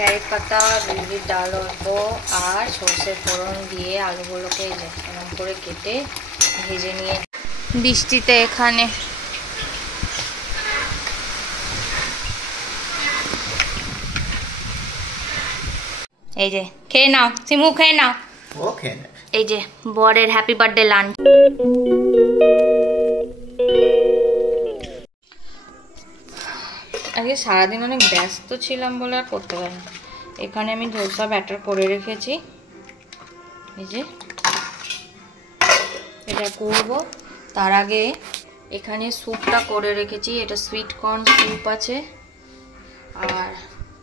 Carry পাতা, বিউলির ডাল অল্প আর সর্ষের ফোড়ন দিয়ে আলুগুলোকে এরকম করে কেটে ভেজে নিয়ে বৃষ্টিতে এখানে এই যে খেয়ে নাও সিমু, খেয়ে নাও। ওকে, এই যে বরের হ্যাপি বার্থডে লাঞ্চ। আগে সারাদিন অনেক ব্যস্ত ছিলাম বলে আর করতে পারিনি। এখানে আমি ধোসা ব্যাটার করে রেখেছি, এই যে এটা করব। তার আগে এখানে স্যুপটা করে রেখেছি, এটা সুইট কর্ন স্যুপ আছে। আর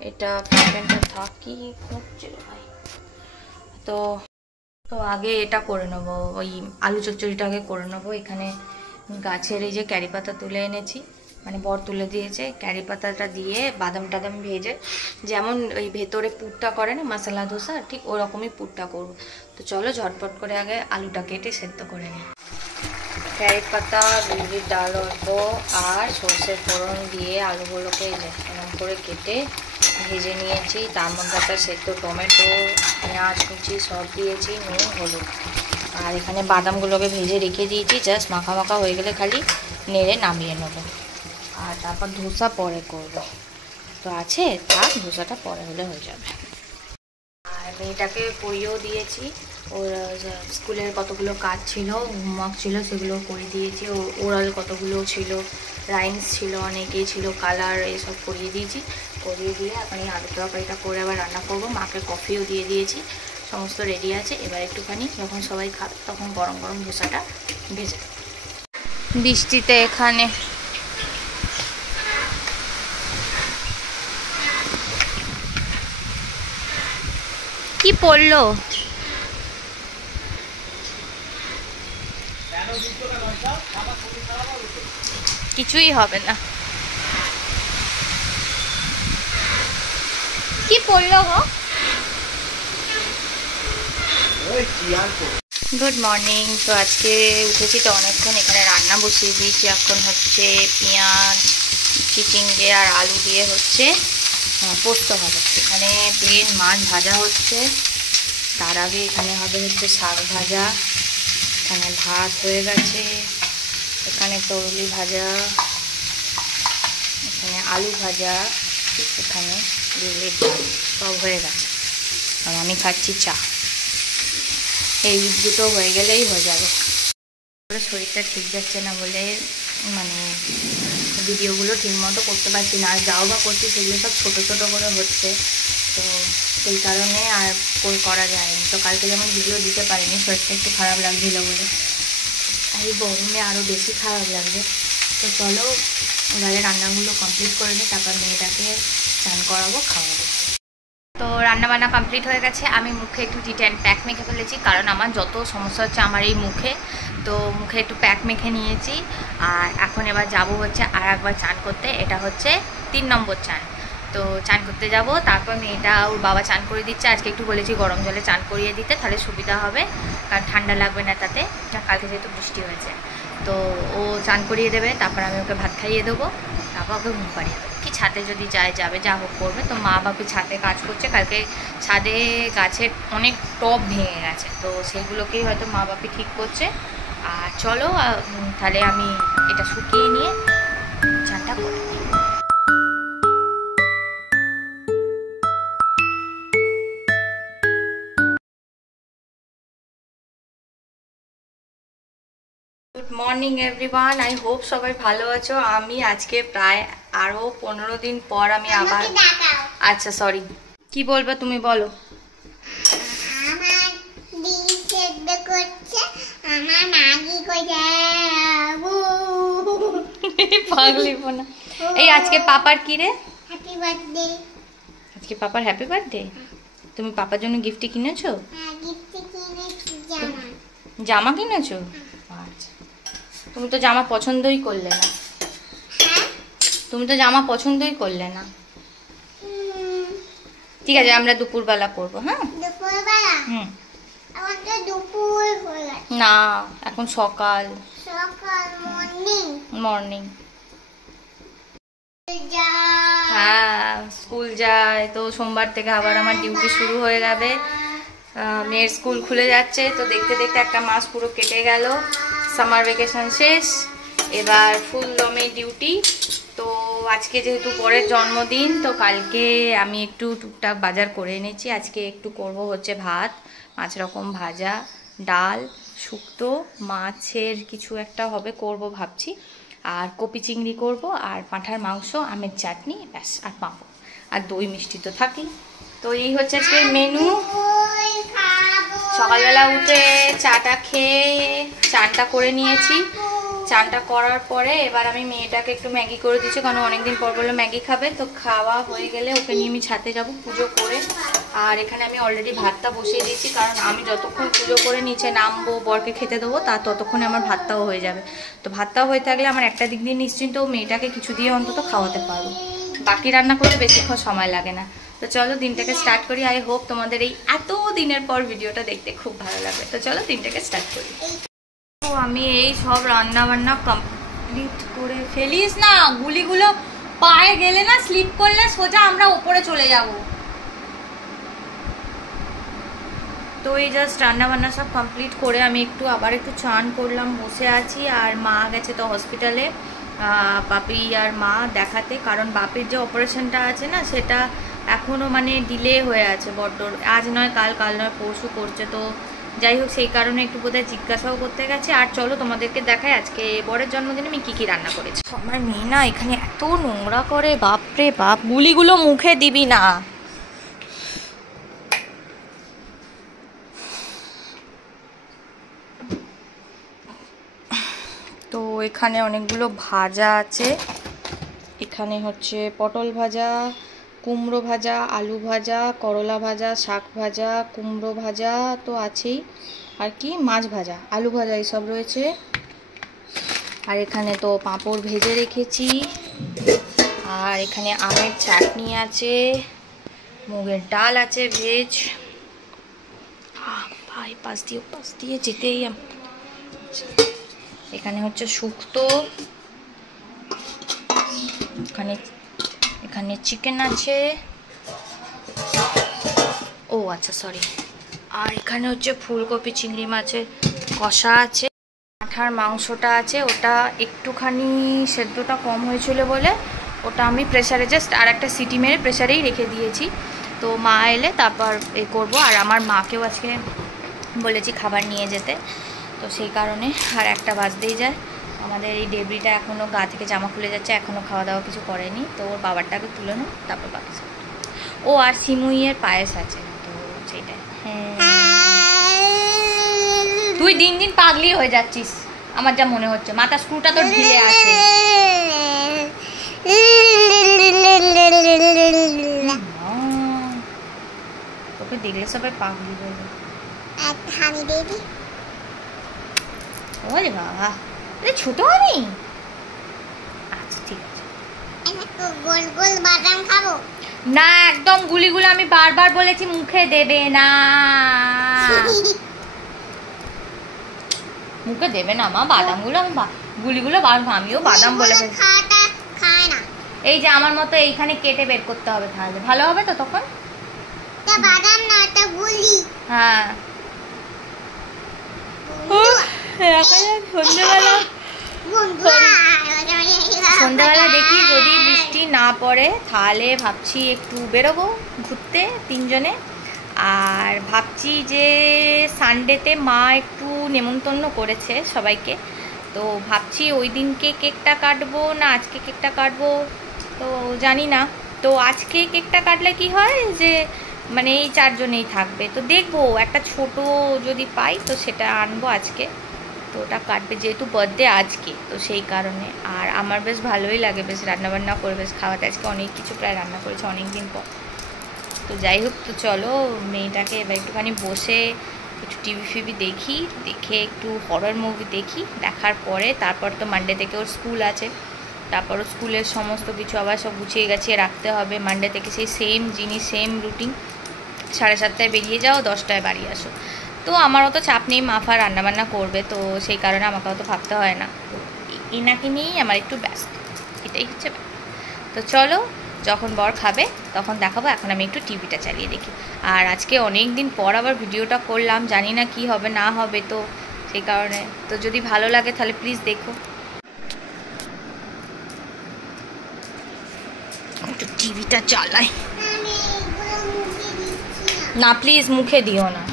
এটা প্যাকেটটা থাকি হচ্ছে ভাই, তো আগে এটা করে নেবো, ওই আলু চচ্চড়িটা আগে করে নেবো। এখানে গাছের এই যে ক্যারি পাতা তুলে এনেছি, মানে বর তুলে দিয়েছে। ক্যারি পাতাটা দিয়ে বাদাম টাদাম ভেজে যেমন ওই ভেতরে পুরটা করে না মশলা ধোসা, ঠিক ওরকমই পুরটা করবো। তো চলো ঝটপট করে আগে আলুটা কেটে সেদ্ধ করে নিই। ক্যারি পাতা, বিউলির ডাল অল্প আর সর্ষের ফোড়ন দিয়ে আলুগুলোকে এরকম করে কেটে ভেজে নিয়েছি। তার মধ্যে একটা সেদ্ধ টমেটো, পেঁয়াজ কুচি সব দিয়েছি, নুন হলুদ। আর এখানে বাদামগুলোকে ভেজে রেখে দিয়েছি, জাস্ট মাখা মাখা হয়ে গেলে খালি নেড়ে নামিয়ে নেবো। আর তারপর ধোসা পরে করব, তো আছে থাক, ধোসাটা পরে হলে হয়ে যাবে। আর মেয়েটাকে পড়িয়েও দিয়েছি, ওর স্কুলের কতগুলো কাজ ছিল, হোমওয়ার্ক ছিল, সেগুলো করে দিয়েছি। ওরাল কতগুলো ছিল, রাইমস ছিল, অনেকেই ছিল, কালার এসব করিয়ে দিয়েছি। করিয়ে দিয়ে এখন এই আলু তরকারিটা করে আবার রান্না করব। মাকে কফিও দিয়ে দিয়েছি, সমস্ত রেডি আছে। এবার একটুখানি যখন সবাই খাবে তখন গরম গরম ধোসাটা ভেজে দেবো। বৃষ্টিতে এখানে কি পড়লো, কিছুই হবে না। কি পড়লো গো? Good morning. তো আজকে উঠেছি তো অনেকক্ষণ, এখানে রান্না বসিয়ে দিয়েছি। এখন হচ্ছে পেঁয়াজ, চিচিঙ্গে আর আলু দিয়ে হচ্ছে পোস্ত হবে। এখানে প্লেন মাছ ভাজা হচ্ছে, তার আগে এখানে হবে হচ্ছে শাক ভাজা। এখানে ভাত হয়ে গেছে, এখানে তরুলি ভাজা, এখানে আলু ভাজা, এখানে বিউলির ডাল, সব হয়ে গেছে। আর আমি খাচ্ছি চা। এই দুটো হয়ে গেলেই হয়ে যাবে। শরীরটা ঠিক যাচ্ছে না বলে মানে ভিডিওগুলো ঠিকমতো করতে পারছি না। আর যাও বা করছি সেগুলো সব ছোটো ছোটো করে হচ্ছে, তো সেই কারণে আর করা যায়নি। তো কালকে যেমন ভিডিও দিতে পারিনি, শরীরটা একটু খারাপ লাগছিলো বলে। এই গরমে আরও বেশি খারাপ লাগছে। তো চলো এবারে রান্নাগুলো কমপ্লিট করে নিই, তারপর মেয়েটাকে স্নান করাবো, খাওয়াবো। তো রান্নাবান্না কমপ্লিট হয়ে গেছে। আমি মুখে একটু ডিটেন প্যাক মেখে ফেলেছি, কারণ আমার যত সমস্যা হচ্ছে আমার এই মুখে, তো মুখে একটু প্যাক মেখে নিয়েছি। আর এখন এবার যাব হচ্ছে আর একবার চান করতে, এটা হচ্ছে 3 নম্বর চান। তো চান করতে যাব, তারপর মেয়েটা ওর বাবা চান করে দিচ্ছে। আজকে একটু বলেছি গরম জলে চান করিয়ে দিতে, তাহলে সুবিধা হবে, কারণ ঠান্ডা লাগবে না তাতে। কালকে যেহেতু বৃষ্টি হয়েছে, তো ও চান করিয়ে দেবে, তারপর আমি ওকে ভাত খাইয়ে দেবো, তারপর ওকে ঘুম পাড়িয়ে দেবো। কি ছাদে যদি যাবে যা হোক করবে। তো মা বাপি ছাদে কাজ করছে, কালকে ছাদে গাছের অনেক টব ভেঙে গেছে, তো সেগুলোকেই হয়তো মা বাপি ঠিক করছে। আর চলো তাহলে আমি এটা শুকিয়ে নিয়ে চানটা করে দিই। Good morning everyone, I hope সবাই ভালো আছো। আমি আজকে প্রায় আরও 15 দিন পর আমি আবার, আচ্ছা সরি, কি বলবে তুমি বলো। পাগলি বোনা। এই আজকে পাপার কি রে? Happy birthday. আজকে পাপার হ্যাপি বার্থডে। তুমি পাপার জন্য গিফট কিনেছো? হ্যাঁ, গিফট কিনেছি, জামা কিনেছো? আচ্ছা, তুমি তো জামা পছন্দই করলে না। তুমি তো জামা পছন্দই করলে না। ঠিক আছে, আমরা দুপুরবেলা করবো। হ্যাঁ, দুপুরবেলা। না, এখন সকাল, মর্নিং। হ্যাঁ স্কুল যায়, তো সোমবার থেকে আবার আমার ডিউটি শুরু হয়ে যাবে। মেয়ের স্কুল খুলে যাচ্ছে, তো দেখতে দেখতে একটা মাস পুরো কেটে গেল। সামার ভ্যাকেশন শেষ, এবার ফুল দমে ডিউটি। তো আজকে যেহেতু বরের জন্মদিন, তো কালকে আমি একটু টুকটাক বাজার করে এনেছি। আজকে একটু করব হচ্ছে ভাত, 5 রকম ভাজা, ডাল, শুক্তো, মাছের কিছু একটা হবে করব ভাবছি, আর কপি চিংড়ি করব, আর পাঁঠার মাংস, আমের চাটনি, ব্যাস, আর পাঁপড়, আর দই মিষ্টি তো থাকেই। তো এই হচ্ছে আজকে মেনু। সকালবেলা উঠে চাটা খেয়ে চানটা করে নিয়েছি। চানটা করার পরে এবার আমি মেয়েটাকে একটু ম্যাগি করে দিচ্ছি, কারণ অনেকদিন পর বললো ম্যাগি খাবে। তো খাওয়া হয়ে গেলে ওকে নিয়ে আমি ছাদে যাবো পুজো করে। আর এখানে আমি অলরেডি ভাতটা বসিয়ে দিয়েছি, কারণ আমি যতক্ষণ পুজো করে নিচে নামবো, বরকে খেতে দেবো, ততক্ষণে আমার ভাতটাও হয়ে যাবে। তো ভাতটাও হয়ে থাকলে আমার একটা দিক দিয়ে নিশ্চিন্ত, মেয়েটাকে কিছু দিয়ে অন্তত খাওয়াতে পারবো। বাকি রান্না করতে বেশিক্ষণ সময় লাগে না। তো চলো দিনটাকে স্টার্ট করি। আই হোপ তোমাদের এই এত দিনের পর ভিডিওটা দেখতে খুব ভালো লাগবে। তো চলো দিনটাকে স্টার্ট করি। তো আমি এই সব রান্না বান্না কমপ্লিট করে ফেলিস না, গুলিগুলো পায়ে গেলে না স্লিপ করলে সোজা আমরা উপরে চলে যাব। তো এই জাস্ট রান্না বান্না সব কমপ্লিট করে আমি আবার একটু চান করলাম, বসে আছি। আর মা গেছে তো হসপিটালে বাপি আর মা দেখাতে, কারণ বাপির যে অপারেশনটা আছে না, সেটা এখনও মানে ডিলে হয়ে আছে বড্ড। আজ নয় কাল, কাল নয় পরশু করছে। তো যাই হোক, সেই কারণে একটু বোধহয় জিজ্ঞাসাও করতে গেছে। আর চলো তোমাদেরকে দেখাই আজকে বরের জন্মদিনে আমি কী রান্না করেছি। আমার মেয়ে না এখানে এত নোংরা করে, বাপরে বাপ, গুলিগুলো মুখে দিবি না। তো এখানে অনেকগুলো ভাজা আছে। এখানে হচ্ছে পটল ভাজা, কুমড়ো ভাজা, আলু ভাজা, করলা ভাজা, শাক ভাজা, কুমড়ো ভাজা তো আছেই, আর কি মাছ ভাজা, আলু ভাজা, এইসব রয়েছে। আর এখানে তো পাঁপড় ভেজে রেখেছি। আর এখানে আমের চাটনি আছে, মুগের ডাল আছে ভেজ। ভাই পাশ দিয়ে যেতেই এখানে হচ্ছে শুক্তো, এখানে চিকেন আছে, ও আচ্ছা সরি। আর এখানে হচ্ছে ফুলকপি চিংড়ি মাছের কষা আছে, পাঁঠার মাংসটা আছে, ওটা একটুখানি সেদ্ধটা কম হয়েছিল বলে ওটা আমি প্রেসারে জাস্ট আর একটা সিটি মেরে প্রেসারেই রেখে দিয়েছি। তো মা এলে তারপর এ করব। আর আমার মাকেও আজকে বলেছি খাবার নিয়ে যেতে, তো সেই কারণে। আর 1টা বাজতেই যায়। আমাদের এই ডেবরিটা এখনও গা থেকে জামা খুলে যাচ্ছে, এখনও খাওয়া দাওয়া কিছু করেনি। তো ওর বাবারটাকে তুলে নো, তারপর বাকি সব। ও আর সিমুইয়ের পায়েস আছে, তো সেইটাই। হ্যাঁ তুই দিন দিন পাগলি হয়ে যাচ্ছিস আমার যা মনে হচ্ছে, মাথা স্ক্রুটা তো ঢিলে আছে। তোকে দেখলে সবাই পাগলি বলবে। ওরে বাবা, ছোট আমি। আচ্ছা ঠিক আছে, গোল গোল বাদাম খাবো না, একদম গুলিগুলো আমি বারবার বলেছি মুখে দেবে না। মুখে দেবে না মা, বাদামগুলো আমি গুলিগুলো আমিও বাদাম বলে খায় না। এই যে আমার মতো এইখানে কেটে বের করতে হবে, তাহলে ভালো হবে তো তখন। বাদাম না, এটা গুলি। হ্যাঁ সন্ধ্যাবেলা দেখি যদি বৃষ্টি না পড়ে তাহলে ভাবছি একটু বেরোবো ঘুরতে 3 জনে। আর ভাবছি যে সানডেতে মা একটু নেমন্তন্ন করেছে সবাইকে, তো ভাবছি ওই দিনকে কেকটা কাটবো না আজকে কেকটা কাটবো, তো জানি না। তো আজকে কেকটা কাটলে কি হয় যে মানে এই 4 জনেই থাকবে, তো দেখবো একটা ছোট যদি পাই তো সেটা আনবো আজকে। তো ওটা কাটবে যেহেতু বার্থডে আজকে, তো সেই কারণে। আর আমার বেশ ভালোই লাগে বেশ রান্নাবান্না করে বেশ খাওয়াতে। আজকে অনেক কিছু প্রায় রান্না করেছে অনেক দিন পর। তো যাই হোক, তো চলো মেয়েটাকে এবার একটুখানি বসে একটু টিভি দেখি, দেখে একটু হরর মুভি দেখি। দেখার পরে তারপর তো মানডে থেকে ওর স্কুল আছে, তারপরও স্কুলের সমস্ত কিছু আবার সব গুছিয়ে গেছিয়ে রাখতে হবে। মানডে থেকে সেই সেম জিনিস, সেম রুটিন, 7:30টায় বেরিয়ে যাও, 10টায় বাড়ি আসো। তো আমার অত চাপ নেই, মাফা রান্নাবান্না করবে, তো সেই কারণে আমাকে অত ভাবতে হয় না। তো এনাকে নিয়েই আমার একটু ব্যস্ত, এটাই হচ্ছে। তো চলো, যখন বর খাবে তখন দেখাবো। এখন আমি একটু টিভিটা চালিয়ে দেখি। আর আজকে অনেক দিন পর আবার ভিডিওটা করলাম, জানি না কি হবে না হবে, তো সেই কারণে। তো যদি ভালো লাগে তাহলে প্লিজ দেখো। একটু টিভিটা চালাই না, প্লিজ মুখে দিও না।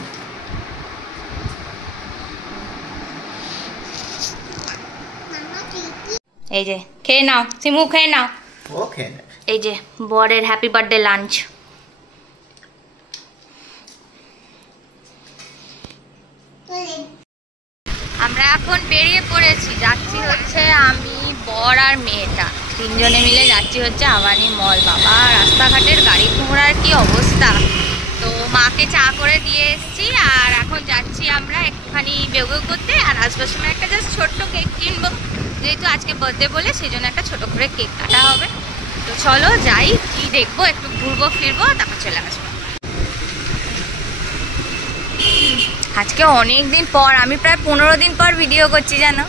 এই যে খেয়ে নাও, সিমু খেয়ে নাও। এই যে বরের হ্যাপি বার্থডে লাঞ্চ। আমরা এখন বেরিয়ে পড়েছি, যাচ্ছি হচ্ছে আমি, বর আর মেয়েটা, তিনজনে মিলে যাচ্ছি হচ্ছে আবানি মল। বাবা, রাস্তাঘাটের গাড়ি ঘোড়ার কি অবস্থা। তো মাকে চা করে দিয়ে এসেছি, আর এখন যাচ্ছি আমরা একটুখানি বেউবেউ করতে। আর আসবার সময় একটা জাস্ট ছোট্ট কেক কিনবো, যেহেতু আজকে বার্থডে বলে সেই জন্য একটা ছোটো করে কেক কাটা হবে। তো চলো যাই, কি দেখবো, একটু ঘুরবো ফিরবো, তারপর চলে আসবো। আজকে অনেক দিন পর, আমি প্রায় 15 দিন পর ভিডিও করছি জানো।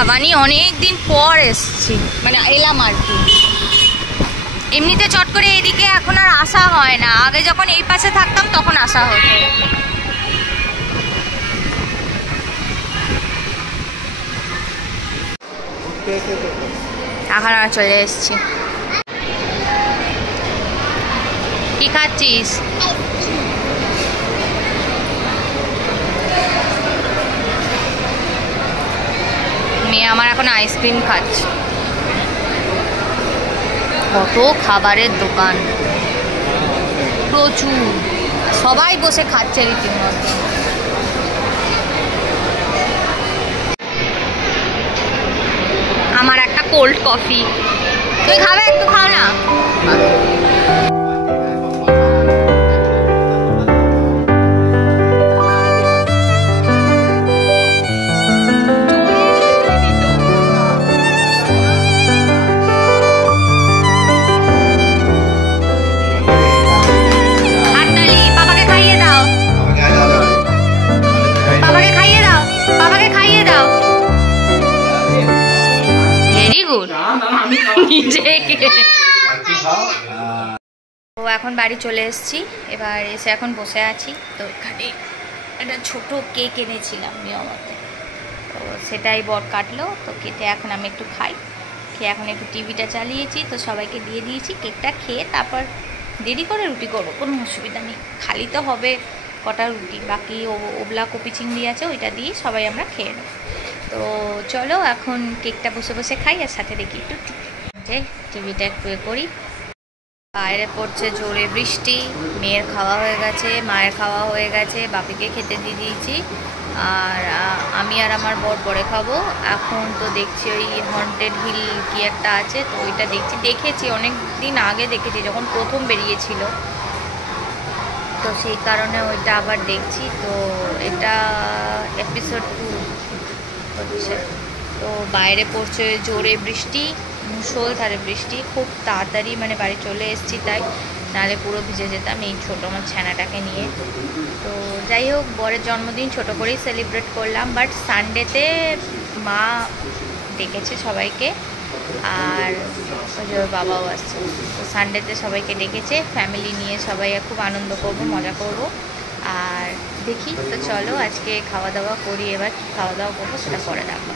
আবানি অনেক দিন পর এসছি, মানে এলাম আর কি। এমনিতে চট করে এদিকে এখন আর আসা হয় না, আগে যখন এই পাশে থাকতাম তখন আসা হতো। এখন আর চলে এসছি। কি খাচ্ছিস? মেয়ে আমার এখন আইসক্রিম খাচ্ছে। কত খাবারের দোকান, প্রচুর, সবাই বসে খাচ্ছে রীতিমতো। আমার একটা কোল্ড কফি, তুমি খাবে? একটু খাও না। তো এখন বাড়ি চলে এসেছি, এবার এসে এখন বসে আছি। তো এখানে একটা ছোট কেক এনেছিলাম নিয়মতে, তো সেটাই বর কাটলো। তো কেটে এখন আমি একটু খাই, খেয়ে এখন একটু টিভিটা চালিয়েছি, তো সবাইকে দিয়ে দিয়েছি। কেকটা খেয়ে তারপর দেরি করে রুটি করবো, কোনো অসুবিধা নেই। খালি তো হবে কটা রুটি, বাকি ওবলা কপি চিংড়ি আছে, ওইটা দিয়ে সবাই আমরা খেয়ে নেব। তো চলো এখন কেকটা বসে বসে খাই, আর সাথে দেখি একটু টিভিটা একটু করি। বাইরে পড়ছে জোরে বৃষ্টি, মেয়ের খাওয়া হয়ে গেছে, মায়ের খাওয়া হয়ে গেছে, বাপিকে খেতে দিয়ে দিয়েছি, আর আমি আর আমার বর পরে খাবো। এখন তো দেখছি ওই হন্টেড হিল কি একটা আছে, তো ওইটা দেখেছি অনেক দিন আগে দেখেছি, যখন প্রথম বেরিয়েছিল, তো সেই কারণে ওইটা আবার দেখছি। তো এটা এপিসোড 2 হচ্ছে। তো বাইরে পড়ছে জোরে বৃষ্টি, মুষলধারে বৃষ্টি, খুব তাড়াতাড়ি মানে বাড়ি চলে এসেছি, তাই নাহলে পুরো ভিজে যেতাম এই ছোটো আমার ছানাটাকে নিয়ে। তো যাই হোক, বরের জন্মদিন ছোটো করেই সেলিব্রেট করলাম, বাট সানডেতে মা ডেকেছে সবাইকে, আর ওর বাবাও আসছে। তো সানডেতে সবাইকে ডেকেছে, ফ্যামিলি নিয়ে সবাই খুব আনন্দ করব, মজা করব। আর দেখি, তো চলো আজকে খাওয়া দাওয়া করি। এবার খাওয়া দাওয়া করবো সেটা পরে দেখাবো।